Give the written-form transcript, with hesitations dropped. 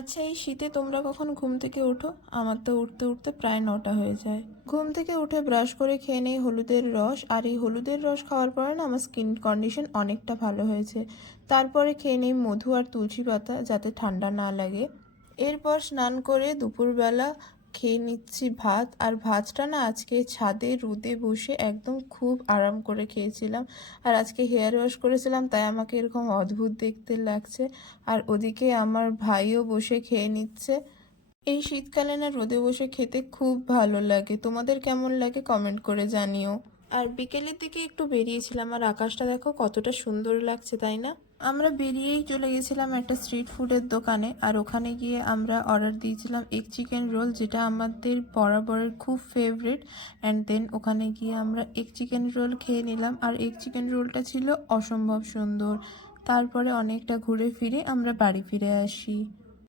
আচ্ছা, এই শীতে তোমরা কখন ঘুম থেকে ওঠো? আমার তো উঠতে উঠতে প্রায় 9টা হয়ে যায়। ঘুম থেকে উঠে ব্রাশ করে খেয়ে নেই হলুদের রস, আর এই হলুদের রস খাওয়ার পরে না আমার স্কিন কন্ডিশন অনেকটা ভালো হয়েছে। তারপরে খেয়ে নেই মধু আর তুলসী পাতা, যাতে ঠান্ডা না লাগে। এরপর স্নান করে দুপুরবেলা খেয়ে নিচ্ছি ভাত। আর ভাতটা না আজকে ছাদে রোদে বসে একদম খুব আরাম করে খেয়েছিলাম। আর আজকে হেয়ার ওয়াশ করেছিলাম, তাই আমাকে এরকম অদ্ভুত দেখতে লাগছে। আর ওদিকে আমার ভাইও বসে খেয়ে নিচ্ছে। এই শীতকালে না রোদে বসে খেতে খুব ভালো লাগে। তোমাদের কেমন লাগে কমেন্ট করে জানিও। আর বিকেলের দিকে একটু বেরিয়েছিলাম, আর আকাশটা দেখো কতটা সুন্দর লাগছে, তাই না? আমরা বেরিয়েই চলে গেছিলাম একটা স্ট্রিট ফুডের দোকানে, আর ওখানে গিয়ে আমরা অর্ডার দিয়েছিলাম এগ চিকেন রোল, যেটা আমাদের বরাবরের খুব ফেভারিট। অ্যান্ড দেন ওখানে গিয়ে আমরা এগ চিকেন রোল খেয়ে নিলাম, আর এগ চিকেন রোলটা ছিল অসম্ভব সুন্দর। তারপরে অনেকটা ঘুরে ফিরে আমরা বাড়ি ফিরে আসি।